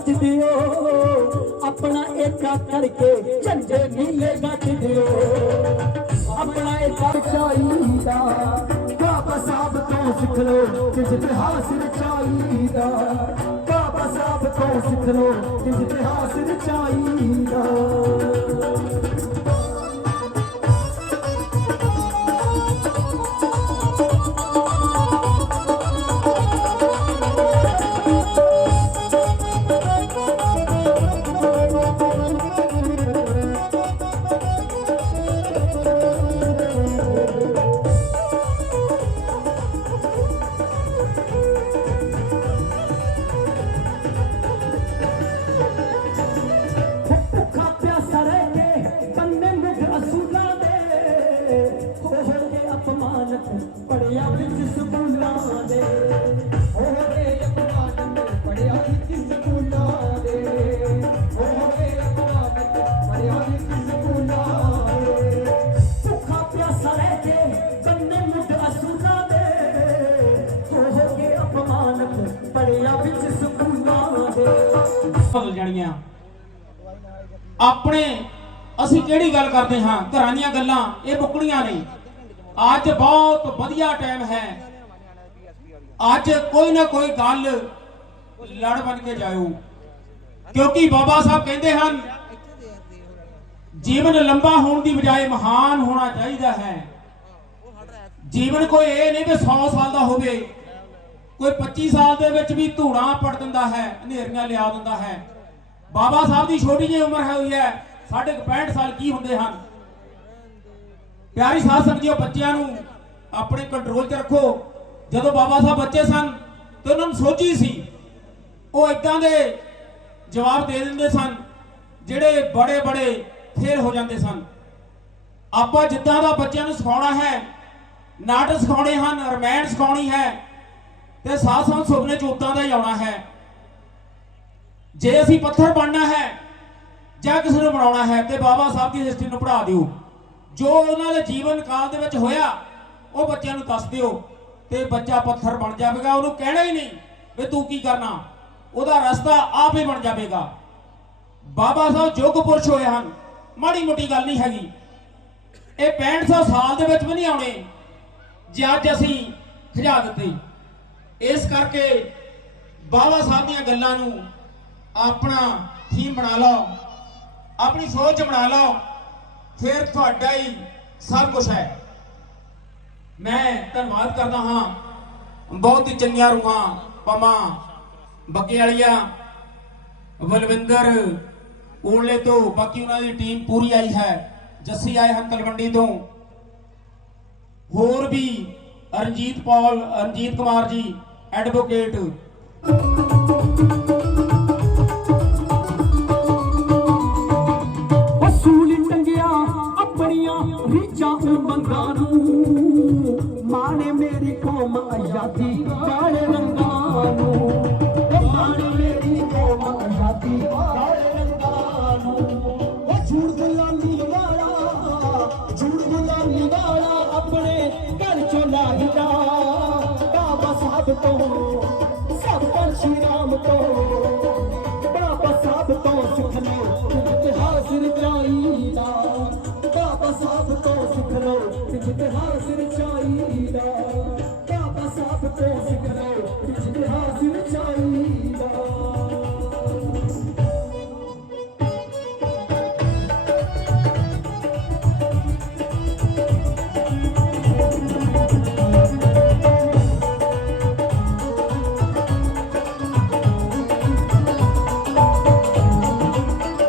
ਛੱਡ ਦਿਓ। ਆਪਣਾ ਏਕਾ ਕਰਕੇ ਝੰਡੇ ਨੀਲੇ ਗੱਠ ਦਿਓ। ਆਪਣਾ ਏਕਾ ਚਾਹੀਦਾ। ਬਾਬਾ ਸਾਹਿਬ ਤੋਂ ਸਿੱਖ ਲੋ ਕਿ ਇਤਿਹਾਸ ਰਚਾਈਦਾ ਬਾਬਾ ਸਾਹਿਬ ਤੋਂ ਸਿੱਖ ਲੋ ਕਿ ਇਤਿਹਾਸ ਰਚਾਈਦਾ ਸਕੂਲਾਂ ਦੇ ਹੋ ਹੋ ਕੇ ਅਪਮਾਨਤ ਪੜਿਆ ਵਿੱਚ ਸਕੂਲਾਂ ਦੇ ਹੋ ਹੋ ਕੇ ਅਪਮਾਨਤ ਪੜਿਆ ਵਿੱਚ ਸਕੂਲਾਂ ਦੇ ਭੁੱਖਾ ਪਿਆਸਾ ਰਹਿ ਕੇ ਬੰਨੇ ਮੁਖ ਅਸੂਲਾਂ ਦੇ ਹੋ ਹੋ ਕੇ ਅਪਮਾਨਤ ਪੜਿਆ ਵਿੱਚ ਸਕੂਲਾਂ ਦੇ ਬਦਲ ਜਾਣੀਆਂ। ਆਪਣੇ ਅਸੀਂ ਕਿਹੜੀ ਗੱਲ ਕਰਦੇ ਹਾਂ? ਘਰਾਂ ਦੀਆਂ ਗੱਲਾਂ, ਇਹ ਮੁੱਕਣੀਆਂ ਨਹੀਂ। ਅੱਜ ਬਹੁਤ ਵਧੀਆ ਟਾਈਮ ਹੈ। ਅੱਜ ਕੋਈ ਨਾ ਕੋਈ ਗੱਲ ਲੜ ਬਣ ਕੇ ਜਾਇਓ। ਕਿਉਂਕਿ ਬਾਬਾ ਸਾਹਿਬ ਕਹਿੰਦੇ ਹਨ, ਜੀਵਨ ਲੰਬਾ ਹੋਣ ਦੀ ਬਜਾਏ ਮਹਾਨ ਹੋਣਾ ਚਾਹੀਦਾ ਹੈ। ਜੀਵਨ ਕੋਈ ਇਹ ਨਹੀਂ ਕਿ 100 ਸਾਲ ਦਾ ਹੋਵੇ, ਕੋਈ 25 ਸਾਲ ਦੇ ਵਿੱਚ ਵੀ ਧੂਣਾ ਪੜ ਦਿੰਦਾ ਹੈ, ਹਨੇਰੀਆਂ ਲਿਆ ਦਿੰਦਾ ਹੈ। ਬਾਬਾ ਸਾਹਿਬ ਦੀ ਛੋਟੀ ਜਿਹੀ ਉਮਰ ਹੈ ਹੋਈ ਹੈ ਸਾਡੇ ਕੁ 65 ਸਾਲ ਕੀ ਹੁੰਦੇ ਹਨ। ਪਿਆਰੀ ਸਾਧ ਸੰਗਤ ਬੱਚਿਆਂ ਨੂੰ ਆਪਣੇ ਕੰਟਰੋਲ 'ਚ ਰੱਖੋ। ਜਦੋਂ ਬਾਬਾ ਸਾਹਿਬ ਬੱਚੇ ਸਨ ਤੇ ਉਹਨਾਂ ਨੂੰ ਸੋਝੀ ਸੀ, ਉਹ ਇਦਾਂ ਦੇ ਜਵਾਬ ਦੇ ਦਿੰਦੇ ਸਨ, ਜਿਹੜੇ ਬੜੇ ਬੜੇ ਫੇਲ ਹੋ ਜਾਂਦੇ ਸਨ। ਆਪਾਂ ਜਿੱਦਾਂ ਦਾ ਬੱਚਿਆਂ ਨੂੰ ਸਿਖਾਉਣਾ ਹੈ, ਨਾਟਕ ਸਿਖਾਉਣੇ ਹਨ ਰਮੈਣ ਸਿਖਾਉਣੀ ਹੈ, ਤੇ ਸਾਥ ਸਾਥ ਸੁਪਨੇ ਚ ਉਦਾਂ ਦਾ ਹੀ ਆਉਣਾ ਹੈ। ਜੇ ਅਸੀਂ ਪੱਥਰ ਬਣਨਾ ਹੈ, ਜਾਂ ਕਿਸੇ ਨੂੰ ਬਣਾਉਣਾ ਹੈ, ਤੇ ਬਾਬਾ ਸਾਹਿਬ ਦੀ ਹਿਸਟਰੀ ਨੂੰ ਪੜ੍ਹਾ ਦਿਓ। ਜੋ ਉਹਨਾਂ ਦੇ ਜੀਵਨ ਕਾਲ ਦੇ ਵਿੱਚ ਹੋਇਆ, ਉਹ ਬੱਚਿਆਂ ਨੂੰ ਦੱਸ ਦਿਓ। ਤੇ ਬੱਚਾ ਪੱਥਰ ਬਣ ਜਾਵੇਗਾ, ਉਹਨੂੰ ਕਹਿਣਾ ਹੀ ਨਹੀਂ ਵੀ ਤੂੰ ਕੀ ਕਰਨਾ। ਉਹਦਾ ਰਸਤਾ ਆਪ ਹੀ ਬਣ ਜਾਵੇਗਾ। ਬਾਬਾ ਸਾਹਿਬ ਯੁੱਗ ਪੁਰਸ਼ ਹੋਏ ਹਨ, ਮਾੜੀ ਮੋਟੀ ਗੱਲ ਨਹੀਂ ਹੈਗੀ। ਇਹ 6500 ਸਾਲ ਦੇ ਵਿੱਚ ਵੀ ਨਹੀਂ ਆਉਣੇ, ਜੇ ਅੱਜ ਅਸੀਂ ਖਿਜਾ ਦਿੱਤੇ। ਇਸ ਕਰਕੇ ਬਾਬਾ ਸਾਹਿਬ ਦੀਆਂ ਗੱਲਾਂ ਨੂੰ ਆਪਣਾ ਥੀਮ ਬਣਾ ਲਓ, ਆਪਣੀ ਸੋਚ ਬਣਾ ਲਓ, ਫਿਰ ਤੁਹਾਡਾ ਹੀ ਸਭ ਕੁਝ ਹੈ। ਮੈਂ ਧੰਨਵਾਦ ਕਰਦਾ ਹਾਂ। ਬਹੁਤ ਹੀ ਚੰਗੀਆਂ ਰੂਹਾਂ ਪਮਾ ਬੱਗੇ ਵਾਲੀਆਂ ਬਲਵਿੰਦਰ ਓਲੇ ਤੋਂ। ਬਾਕੀ ਉਹਨਾਂ ਦੀ ਟੀਮ ਪੂਰੀ ਆਈ ਹੈ। ਜੱਸੀ ਆਏ ਹਨ ਤਲਵੰਡੀ ਤੋਂ। ਹੋਰ ਵੀ ਰਣਜੀਤ ਪੌਲ ਰਣਜੀਤ ਕੁਮਾਰ ਜੀ ਐਡਵੋਕੇਟ ਆਪਣੀਆਂ ਰੀਚਾਂ ਉਮੰਗਾਂ ਨੂੰ। ਮਾਣੇ ਮੇਰੀ ਕੌਮ ਆਜ਼ਾਦੀ ਕਾਲੇ ਰੰਗਾਂ ਨੂੰ। ਮਾਣੇ ਮੇਰੀ ਕੌਮ ਆਜ਼ਾਦੀ ਕਾਲੇ ਰੰਗਾਂ ਨੂੰ। ਉਹ ਝੂੜ ਗੁਲਾਮੀ ਵਾਲਾ ਝੂੜ ਗੁਲਾਮੀ ਵਾਲਾ ਆਪਣੇ ਘਰ ਚੋਂ ਲਾਹੀਦਾ। ਬਾਬਾ ਸਾਹਿਬ ਤੋਂ, ਸਭ ਪਰ ਸ਼੍ਰੀ ਰਾਮ ਤੋਂ।